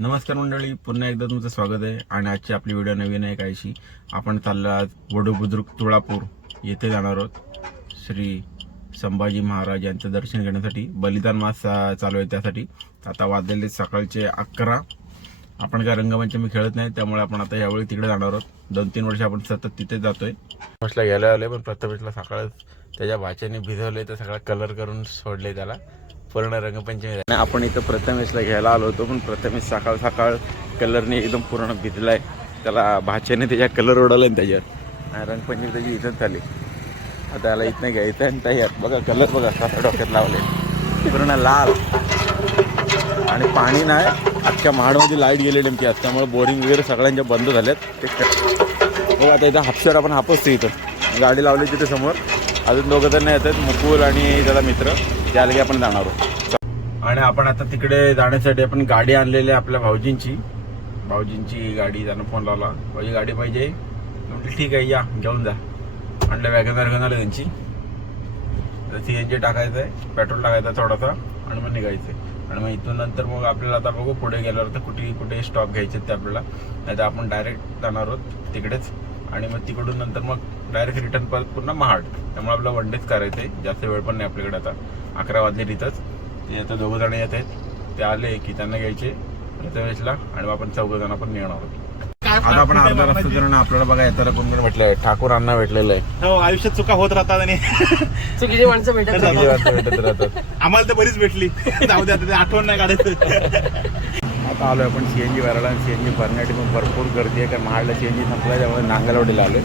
नमस्कार मंडळी, पुन्हा एकदा तुमचं स्वागत आहे. आणि आजची आपली व्हिडिओ नवीन आहे काहीशी. आपण चाललो आज वडूबुद्रुक तुळापूर येथे जाणार आहोत. श्री संभाजी महाराज यांचं दर्शन घेण्यासाठी. बलिदान मास चालू आहे त्यासाठी. आता वाजलेले सकाळचे 11. आपण काय रंगमंचमी खेळत नाही, त्यामुळे आपण आता यावेळी तिकडे जाणार आहोत. 2-3 वर्ष आपण सतत तिथे जातोय. फर्स्टला गेला आले, पण प्रथमेशला सकाळ त्याच्या भाच्याने भिजवले तर सगळा कलर करून सोडले त्याला. पूर्ण रंगपंचमी आपण इथं प्रथमेशला घ्यायला आलो होतो, पण प्रथमेश सकाळ सकाळ कलरने एकदम पूर्ण भिजलाय. त्याला भाच्याने त्याच्या कलर उडवलाय त्याच्यावर. रंगपंचमी त्याची इथंच झाली. आता त्याला इथनं घ्यायचं आणि तयार. बघा कलर बघा कसा डोक्यात लावले, पूर्ण लाल. आणि पाणी नाही. अख्ख्या महाडमध्ये लाईट गेले नेमकी आज, त्यामुळे बोरिंग वगैरे सगळ्यांच्या बंद झाल्यात. बघा आता इथं हापशावर आपण हापसतो. इथं गाडी लावली तिथे समोर. अजून दोघं जण येतात, मुकुल आणि त्याचा मित्र. त्याला की आपण जाणार आहोत. आणि आपण आता तिकडे जाण्यासाठी आपण गाडी आणलेली आहे आपल्या भाऊजींची गाडी. त्यांना फोन लावला, भाऊजी गाडी पाहिजे. म्हटलं ठीक आहे या घेऊन जा. आणलं वॅगनर घेऊन आलं त्यांची. CNG टाकायचं आहे, पेट्रोल टाकायचं थोडासा आणि मग निघायचं आहे. आणि मग इथून नंतर मग आपल्याला आता बघू पुढे गेल्यावर तर कुठे स्टॉप घ्यायचे ते आपल्याला. नाही तर आपण डायरेक्ट जाणार आहोत तिकडेच. आणि मग तिकडून नंतर मग डायरेक्ट रिटर्न परत पुन्हा महाड. त्यामुळे आपल्याला वन डेच करायचं आहे. जास्त वेळ पण नाही आपल्याकडे. आता 11 वाजले तिथंच. ते आता 2 जण येत आहेत. ते आले की त्यांना घ्यायचे प्रथमेशला, आणि मग आपण 4 जण आपण निघणार आहोत. आता आपण अर्धा रस्ता जण आपल्याला बघा येताना कोण भेटलंय. ठाकूर अण्णा भेटलेलं आहे. हो, आयुष्यात चुका होत राहतात आणि चुकीची माणसं भेटत राहतात. आम्हाला तर बरीच भेटली. जाऊ द्या, ते आठवण नाही काढायचं. आता आलो आपण CNG भरायला. CNG भरण्यासाठी पण भरपूर गर्दी आहे. कारण महाडला CNG संपला, त्यामुळे नांगलवाडीला आलो.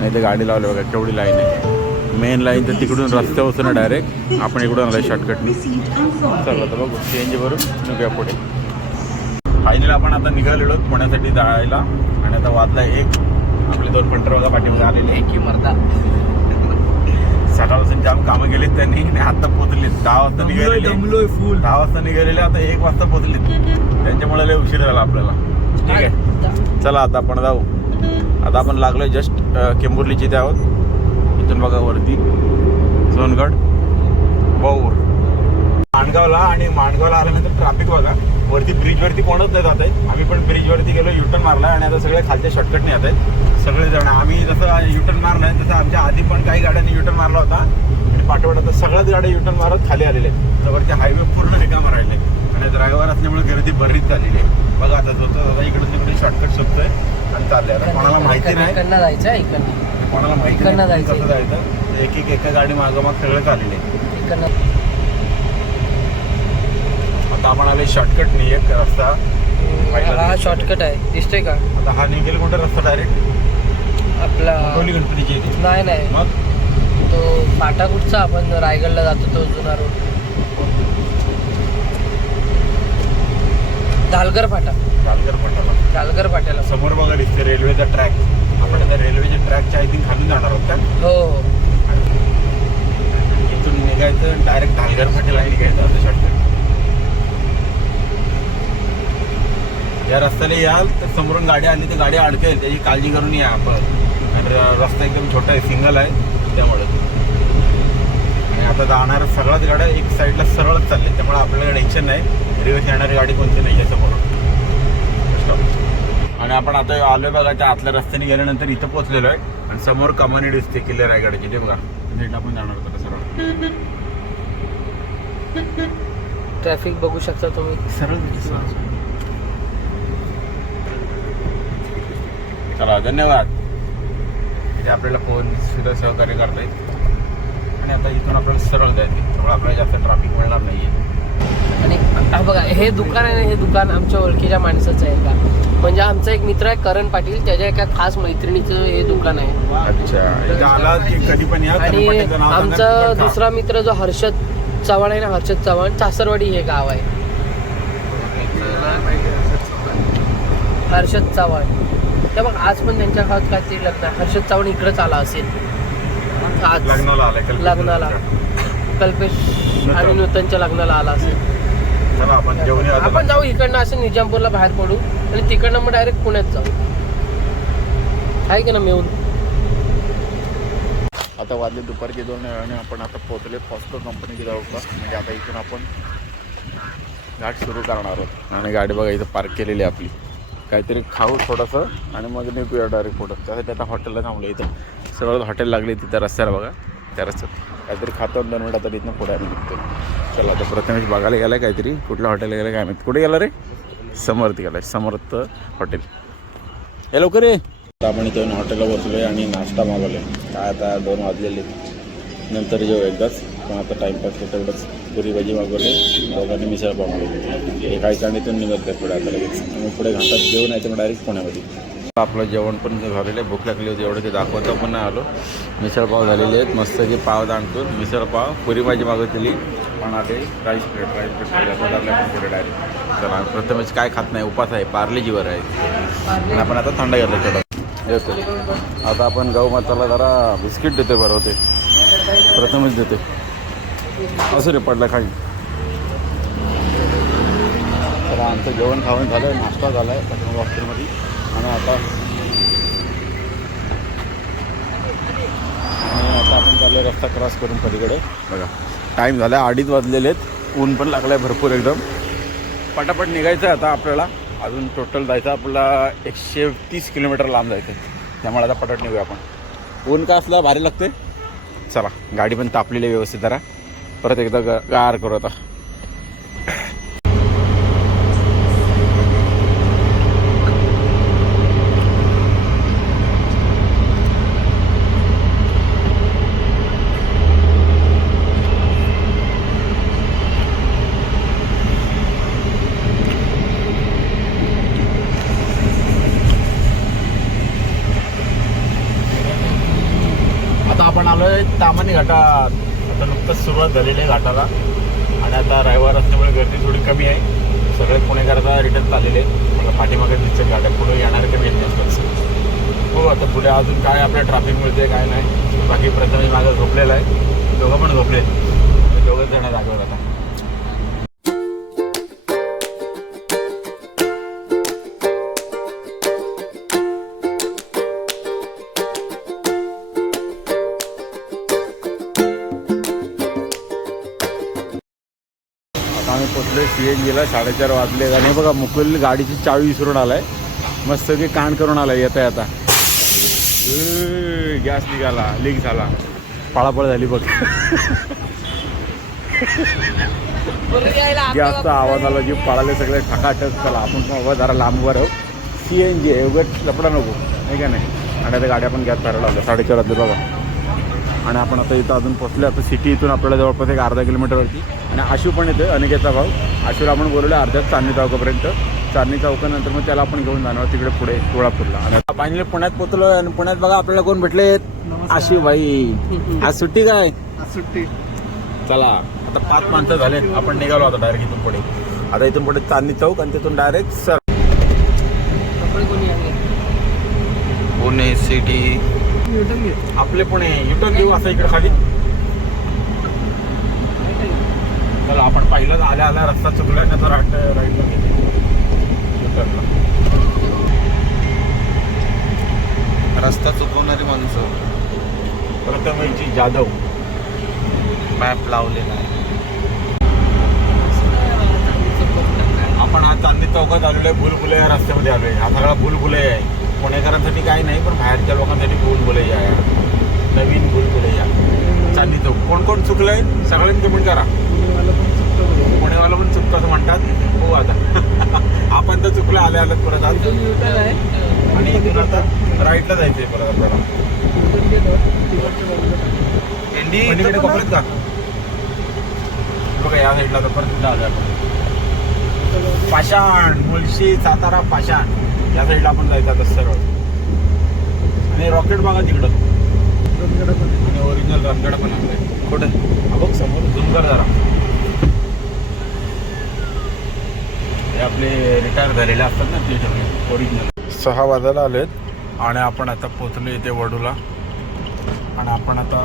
आणि ते गाडी लावली बघा केवढी लाईन आहे. मेन लाईन तर तिकडून रस्त्यावर ना डायरेक्ट. आपण इकडून आलो शॉर्टकटनी. चला तर बघू CNG भरून निघूया पुढे. फायनली आपण आता निघालेलो पुण्यासाठी जायला. आणि आता वाजला 1. आपले 2 पंटर बघा पाठीमध्ये आलेले. एक मर्दा सकाळपासून जाम कामं केलीत त्यांनी. आता पोहोचलेत 10 वाजता निघालेले. 10 वाजता निघालेले, आता 1 वाजता पोहोचलेत. त्यांच्यामुळे लय उशीर झाला आपल्याला. ठीक आहे, चला आता आपण जाऊ. आता आपण लागलोय जस्ट केंबुर्लीची इथे आहोत. इथून बघा वरती सोनगड, बौर, माणगावला. आणि माणगावला आल्यानंतर ट्रॅफिक बघा. वरती ब्रिजवरती कोणच नाही जात आहे. आम्ही पण ब्रिजवरती गेलो, युटर्न मारला. आणि आता सगळे खालच्या शॉर्टकटने येत आहेत सगळेजण. आम्ही जसं युटर्न मारलाय तसं आमच्या आधी पण काही गाड्यांनी युटर्न मारला होता. आणि पाठोपाठ आता सगळ्याच गाड्या युटर्न मारत खाली आलेले आहेत. तर वरती हायवे पूर्ण रिकामा राहिले. आणि ड्रायव्हर असल्यामुळे गर्दी बरीच झालेली आहे. बघा आता जो इकडून तिकडे शॉर्टकट शोधतोय आणि चाललंय. आता कोणाला माहिती नाही, कोणाला माहिती नाही कसं जायचं. एका गाडी मागं मग सगळं चाललेलं आहे. आता आपण आले शॉर्टकटने. एक रस्ता हा शॉर्टकट आहे, दिसतोय का? आता हा निघेल कुठे रस्ता डायरेक्ट आपला कोली गणपतीची इथे. नाही मग तो फाटा कुठचा आपण रायगडला जातो तो जुना रोड. दालगर फाट्याला समोर बघा दिसते रेल्वेचा ट्रॅक. आपण आता रेल्वेच्या ट्रॅकच्या आय थिंक खालून जाणार आहोत का? हो. इथून निघायचं डायरेक्ट दालगर फाट्याला निघायचं आता शॉर्टकट. या रस्त्याला याल तर समोरून गाडी आली तर गाडी अडकेल, त्याची काळजी करून या आपण. रस्ता एकदम छोटा आहे, सिंगल आहे त्यामुळे. आणि आता जाणार सगळ्याच गाड्या एक साईडला सरळच चालले, त्यामुळे आपल्याला टेन्शन नाही. रिवर्स येणारी गाडी कोणती नाही आहे समोरून. आणि आपण आता आलोय बघा त्या आतल्या रस्त्याने गेल्यानंतर इथं पोहोचलेलो आहे. आणि समोर कमानी दिसते किल्ले रायगडची. ते बघा तिथे आपण जाणार होतो सरळ. ट्रॅफिक बघू शकता तुम्ही. सरळ. चला धन्यवाद. इथे आपल्याला फोन सुद्धा सहकार्य करता येईल. आणि आता इथून आपल्याला सरळ जायचं, त्यामुळे आपल्याला जास्त ट्रॅफिक मिळणार नाहीये. आणि बघा हे दुकान आहे ना, हे दुकान आमच्या ओळखीच्या माणसाचं आहे का. म्हणजे आमचा एक मित्र आहे करण पाटील, त्याच्या एका खास मैत्रिणीचं हे दुकान आहे. अच्छा, आला की कधी पण या. आणि आमचा दुसरा मित्र जो हर्षद चव्हाण आहे ना, हर्षद चव्हाण, चासरवाडी हे गाव आहे. हर्षद चव्हाण त्या बघ आज पण त्यांच्या गावात काहीतरी लग्न आहे. हर्षद चव्हाण इकडेच आला असेल आज लग्नाला. कल्पेश आणि नूतनच्या लग्नाला आला असेल. चला आपण जाऊ इकडनं असं निजामपूरला बाहेर पडू आणि तिकडनं मग डायरेक्ट पुण्यात जाऊ. आहे की ना मिळून. आता वाजले दुपारचे 2 आणि आपण आता पोहोचले फॉस्को कंपनीची जवळपास. म्हणजे आता इथून आपण घाट सुरू करणार आहोत. आणि गाडी बघा इथं पार्क केलेली आहे आपली. काहीतरी खाऊ थोडंसं आणि मग निघूया डायरेक्ट पुढं. त्यासाठी आता हॉटेलला थांबलो. इथं सगळं हॉटेल लागले तिथं रस्त्याला बघा. त्या रस्त्यात काहीतरी खातो 2 मिनिटात तर इथं पुढे आम्ही निघतो. चला आता प्रथमेश बघायला गेला आहे काहीतरी. कुठल्या हॉटेलला गेलं काय माहिती. कुठे गेला रे? समर्थ गेला आहे. समर्थ हॉटेल. हे लवकर ये. आपण इथं हॉटेलला बसलो आहे आणि नाश्ता मागवलो आहे. काय आता 2 वाजलेले नंतर जेव एकदाच. पण आता टाईमपास तेवढंच पुरी भाजी मागवले. दोघांनी मिसळ पाव मागवली. हे काही चांगलीतून निघत आहे पुढे आता लगेच. मग पुढे घाटात जेवण आहे तर मग डायरेक्ट पुण्यामध्ये. आपलं जेवण पण झालेलं आहे. भूक लागली होती एवढं ते दाखवतो पण नाही आलो. मिसळपाव झालेले आहेत मस्त. की पाव आणतो मिसळपाव पुरी भाजी मागवलेली. पण आता राईस प्लेट पुढे डायरेक्ट. चला प्रथमेश काय खात नाही उपास आहे. पार्लेजीवर आहे. आणि आपण आता थंड घेतलं थोडं येतो. आता आपण गहू मसाला जरा बिस्किट देतो बरं होते. प्रथमेश देते असं रे पडलं खाई. तर आमचं जेवण खावण झालं. नाश्ता झाला आहे प्रथम हॉस्टेलमध्ये. आणि आता आपण चाललो रस्ता क्रॉस करून पलीकडे. बघा टाईम झाला आहे 2:30 वाजलेले आहेत. ऊन पण लागलं आहे भरपूर एकदम. पटापट निघायचं आहे आता आपल्याला. अजून टोटल जायचं आपल्याला 130 किलोमीटर लांब जायचं आहे. त्यामुळे आता पटापट निघूया आपण. ऊन का असलं भारी लागते. चला गाडी पण तापलेली आहे व्यवस्थित. जरा परत एकदा गार करू आता. आपण आलो आहे तामानी घाटात. आता नुकतंच सुरुवात झालेली आहे घाटाला. आणि आता रविवार असल्यामुळे गर्दी थोडी कमी आहे. सगळे पुणेकरता रिटर्न आलेले आहेत. मला पाठीमागे दिसते गाड्या. पुढे येणारे कमी येत नसतात. हो आता पुढे अजून काय आपल्या ट्रॅफिक मिळते काय नाही. बाकी प्रथमेश माझा झोपलेला आहे. दोघं पण झोपले आहेत. दोघंच जण जागेवर आता. आम्ही पोचलो CNGला 4:30 वाजले. आणि बघा मुकुल गाडीची चावी विसरून आलाय. मस्त की कांड करून आलाय येता येता. गॅस निघाला. लीक झाला. पळापळ झाली बघ. गॅसचा आवाज आला जी पळाले सगळे ठकाठक. चला आपण बाबा जरा लांबवर आहो. CNG आहे उगाच लपडा नको आहे का नाही. आणि आता गाड्या पण गॅस भरायला आल्या 4:30 वाजले बघा. आणि आपण आता इथं अजून पोचले. आता सिटी इथून आपल्याला जवळपास एक अर्धा किलोमीटरवरती. आणि आशू पण येते अनिकेतचा भाऊ. आशूला आपण बोलवलं अर्ध्यात चांदणी चौकापर्यंत. चांदणी चौकानंतर मग त्याला आपण घेऊन जाणार तिकडे पुढे तुळापूरला. आणि आता फायनली पुण्यात पोचलो. आणि पुण्यात बघा आपल्याला कोण भेटले. आशू भाई. आज सुट्टी काय? सुट्टी. चला आता 5 माणसं झालेत. आपण निघालो आता डायरेक्ट इथून पुढे. आता इथून पुढे चांदणी चौक आणि तिथून डायरेक्ट सर पुणे सिटी. आपले पुणे युटर्न घेऊ असं इकडे खाली. चला आपण पहिलाच आल्या आल्या रस्ता चुकला का तर राईटला गेले युटर्नला. रस्ता चुकवणारी माणसं. प्रथमेशजी जाधव मॅप लावलेला आहे. आपण आज चांदणी चौकात आलेलो आहे. भूलभुलैया रस्त्यामध्ये आलो आहे. हा सगळा भूलभुलैया आहे. पुणेकरांसाठी काही नाही पण बाहेरच्या लोकांसाठी भूलभुलैया आहे. नवीन भूलभुलैया चांदणी चौक. कोण कोण चुकलंय सगळ्यांनी कमेंट करा. पुणेवाला पण चुकतो असं म्हणतात. हो आता आपण तर चुकलं आल्या आल्यात परत आज. आणि इथून आता राईटला जायचंय परत आपल्याला. पलीकडे कोपऱ्यात का बघा या साईडला तर परत आलं आपण. पाषाण मुळशी सातारा पाषाण या साईडला आपण जायचं आता सरळ. आणि रॉकेट बघा तिकडं. आणि ओरिजिनल रनगड पण आणलंय. कुठं बघ समोर झूम कर जरा. हे आपले रिटायर झालेले असतात ना ते सगळे ओरिजिनल. 6 वाजायला आलेत आणि आपण आता पोचलो इथे वडूला. आणि आपण आता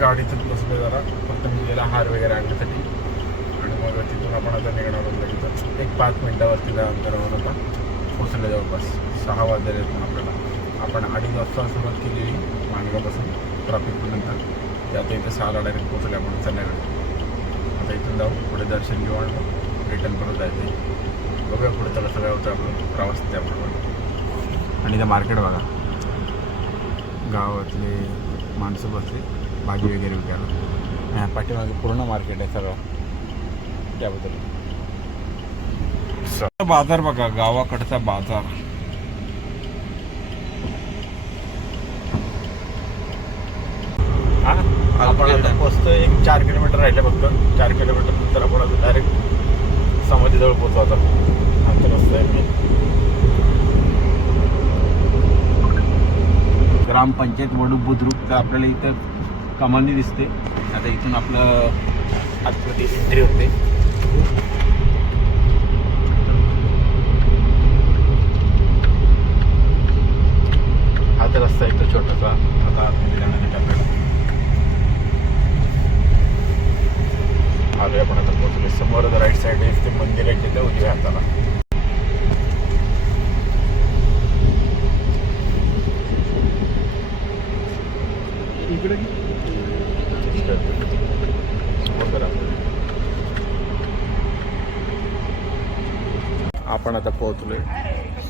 गाडीतच बसलो जरा फक्त मी गेला हार वगैरे आणण्यासाठी. आणि मग तिथून आपण आता निघणार होतो लगेच. एक 5 मिनटावरती अंतरावर आता पोचले जवळपास 6 वाजलेले पण आपल्याला. आपण 2:30 वाजता सुरुवात केलेली माणगापासून ट्रॅफिकनंतर. ते आता इथे 6ला डायरेक्ट पोचले आपण संध्याकाळी. आता इथून जाऊ पुढे दर्शन घेऊ आणि रिटर्न परत जायचं. बघूया पुढे त्याला सगळं होतं आपलं प्रवास त्याबरोबर. आणि ते मार्केट बघा, गावातले माणसं बसले भाजी वगैरे विकायला. पाठीमागे पूर्ण मार्केट आहे सगळं त्याबद्दल. बाजार बघा, गावाकडचा बाजार. आपण आता पोचतोय, एक 4 किलोमीटर राहिले फक्त. 4 किलोमीटर नंतर आपण आता डायरेक्ट समाधीजवळ पोचू. आता आता रस्ता आहे. ग्रामपंचायत वडू बुद्रुक तर आपल्याला इथं कमानी दिसते. आता इथून आपलं आतमध्ये एंट्री होते. हा तर रस्ता आहे तो छोटासा. आता आतमध्ये जाण्यासाठी आपल्याला आलोय आपण. आता पोहोचलोय. समोर राईट साईड आहे ते मंदिर आहे, तिथे उजव्या हाताला. आपण आता पोहोचलोय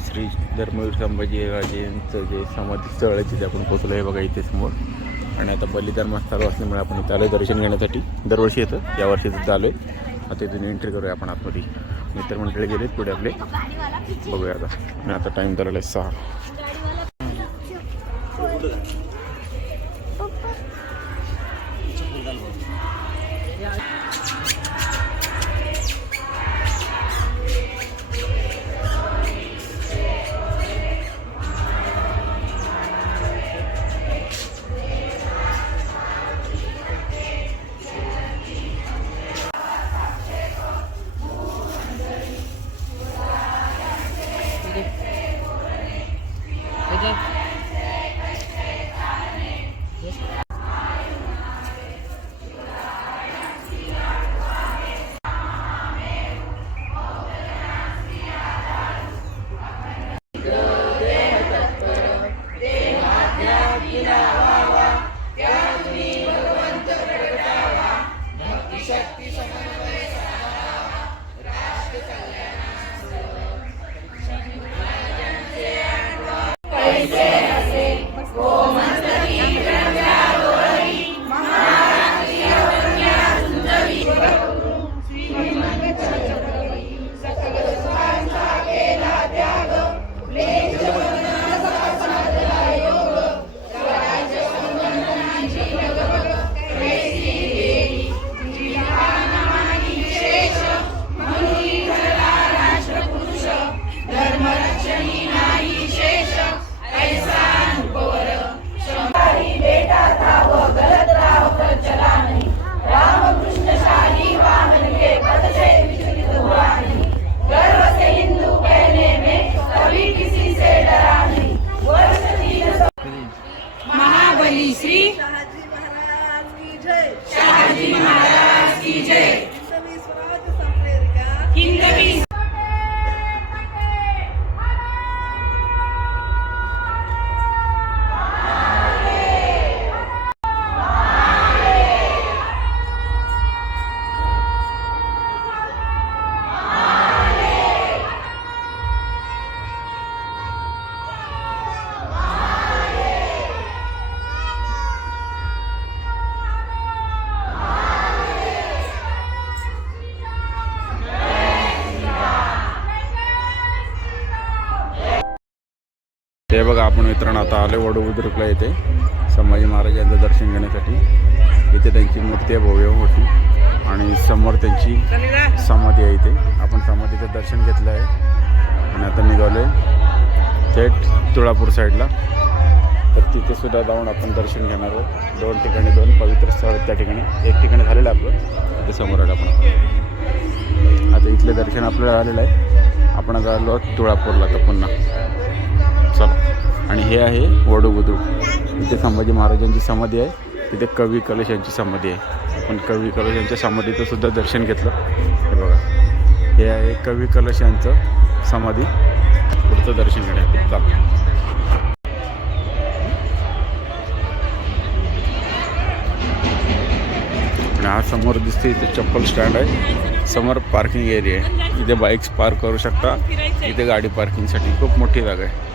श्री धर्मवीर संभाजी राजेंचं जे समाधी स्थळ आहे तिथे आपण पोहोचलो आहे बघा, इथे समोर. आणि आता बलिदान चालू असल्यामुळे आपण इथं आलो दर्शन घेण्यासाठी. दरवर्षी येतं, यावर्षी तिथं आलो आहे. आता इथून एंट्री करूया आपण आतमध्ये. मित्रमंडळी गेलेत पुढे आपले, बघूया आता. आणि आता टाईम झालेला आहे 6. ते बघा, आपण मित्रांनो आता आले वडू बुद्रुकला. येथे संभाजी महाराजांचं दर्शन घेण्यासाठी. इथे त्यांची मूर्ती आहे भव्य मोठी, आणि समोर त्यांची समाधी आहे. इथे आपण समाधीचं दर्शन घेतलं आहे. आणि आता निघालो आहे थेट तुळापूर साईडला. तर तिथे सुद्धा जाऊन आपण दर्शन घेणार आहोत. 2 ठिकाणी 2 पवित्र स्थळ. त्या ठिकाणी एक ठिकाणी झालेलं आहे आपलं, तिथे समोर आलं आपण. आता इथलं दर्शन आपल्याला आलेलं आहे. आपण आता आलो तुळापूरला तर पुन्हा. चला. आणि हे आहे वडू बुद्रुक. इथे संभाजी महाराजांची समाधी आहे. तिथे कवी कलश यांची समाधी आहे. आपण कवी कलश यांच्या समाधीचं सुद्धा दर्शन घेतलं. हे बघा, हे आहे कवी कलश यांचं समाधी. पुढचं दर्शन घेण्यासाठी चालू. आणि हा समोर दिसते इथे चप्पल स्टँड आहे, समोर पार्किंग एरिया आहे, इथे बाईक्स पार्क करू शकता, इथे गाडी पार्किंगसाठी खूप मोठी जागा आहे.